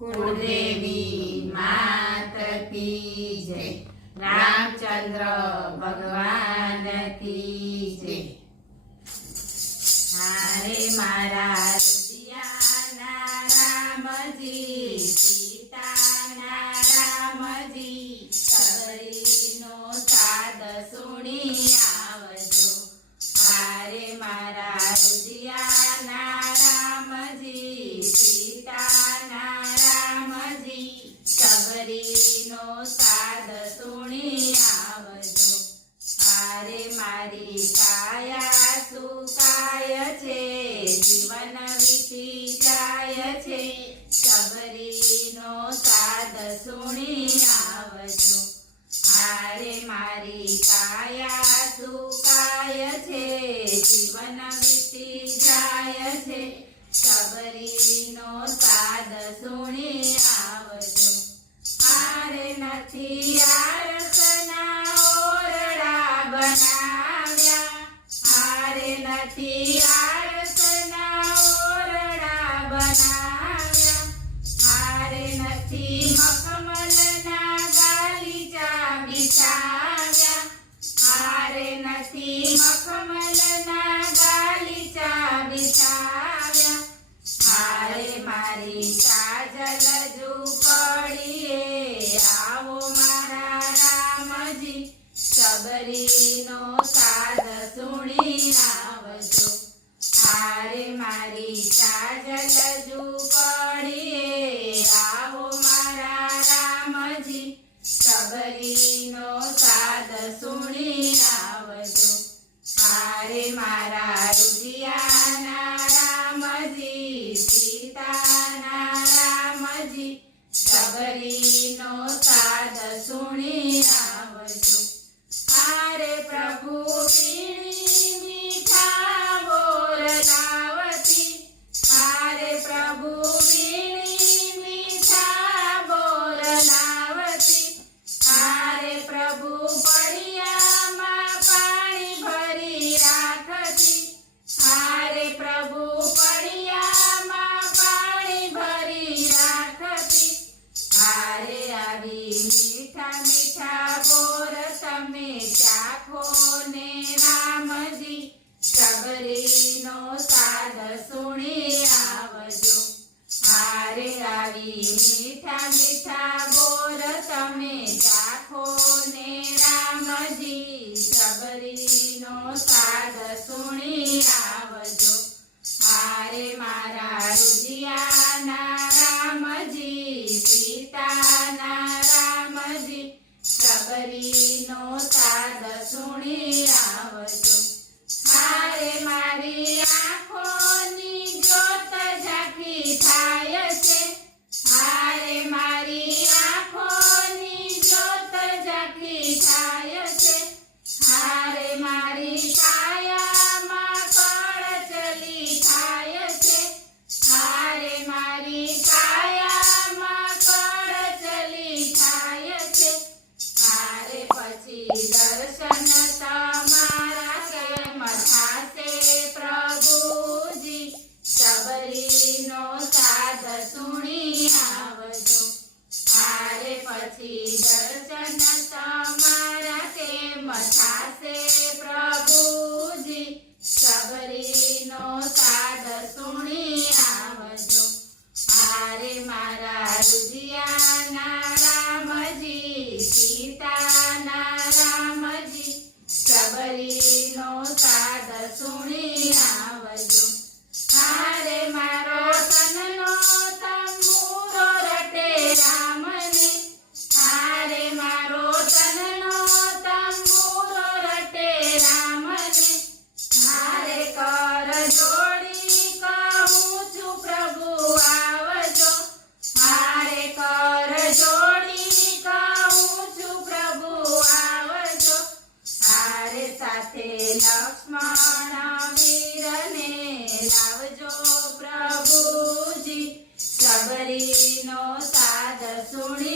कुलदेवी मात की जय। रामचंद्र भगवान की जय। हारे मारा रुदियाना रामजी, सीताना रामजी, सबरीनो साद सुणी आवजो। हारे मारा रुदियाना रामजी, सीताना रामजी, सबरीनो साद सुणी आवजो। हारे मारी काया सुकाय छे, जीवन वीती जाय छे, सबरीनो साद सुणी आवजो। हारे मारी काया सुकाय छे, जीवन वीती जाय छे, सबरीनो साद सुणी आवजो। हारे नथी आरसना ओरडा बनाव्या, हारे नथी आरसना ओरडा बनाव्या, हारे नथी मखमलना गालीचा बिछाव्या, हारे नथी मखमलना गालीचा बिछाव्या। हारे मारी काजल झूपड़ीए आवो मारा रामजी, सबरीनो साद सुणी आवजो। हारे मारी काजल झूपड़ीए आवो मारा रामजी, सबरीनो साद सुणी आवजो। हारे मारा रुदियाना रामजी, सीताना रामजी, सबरीनो साद सुणी आवजो। हारे प्रभु वीणी मीठा बोरलावती, हारे प्रभु वीणी मीठा बोरलावती, हारे प्रभु पड़ियामा पाणी भरी राखती, हारे प्रभु पड़ियामा पाणी भरी राखती। हारे आवी मीठा मीठा बोर तमे चाखो ने रामजी, सबरीनो साद सुणी आवजो। हारे आवी मीठा मीठा बोर तमे चाखो ने रामजी, सबरीनो साद सुणी आवजो। हारे मारा रुदियाना रामजी, सीताना रामजी, सबरीनो साद सुणी आवजो। हारे मारी आँखोनी ज्योत झांकी थाय छे, हारे मारी आँखोनी ज्योत झांकी थाय छे, हारे मारी कायामा कळचली थाय छे, हारे मारी कायामा कळचली थाय छे। हारे पछी दर्शन तमारा केम थाशे प्रभुजी, सबरीनो साद सुणी आवजो। हारे पछी दर्शन तमारा केम थाशे प्रभुजी, सबरीनो साद सुणी आवजो। हारे मारा रुदियाना रामजी, सीताना रामजी, सबरीनो साद सुणी आवजो। हारे मारो तननो तंबूरो रटे रामने, हारे मारो तननो तंबूरो रटे रामने, हारे कर जोड़ी कहूँ छु प्रभु आवजो, हारे कर जोड़ी कहूँ छु प्रभु आवजो। हारे साथे लक्ष्मण वीरने लावजो प्रभुजी, सबरीनो साद सुणी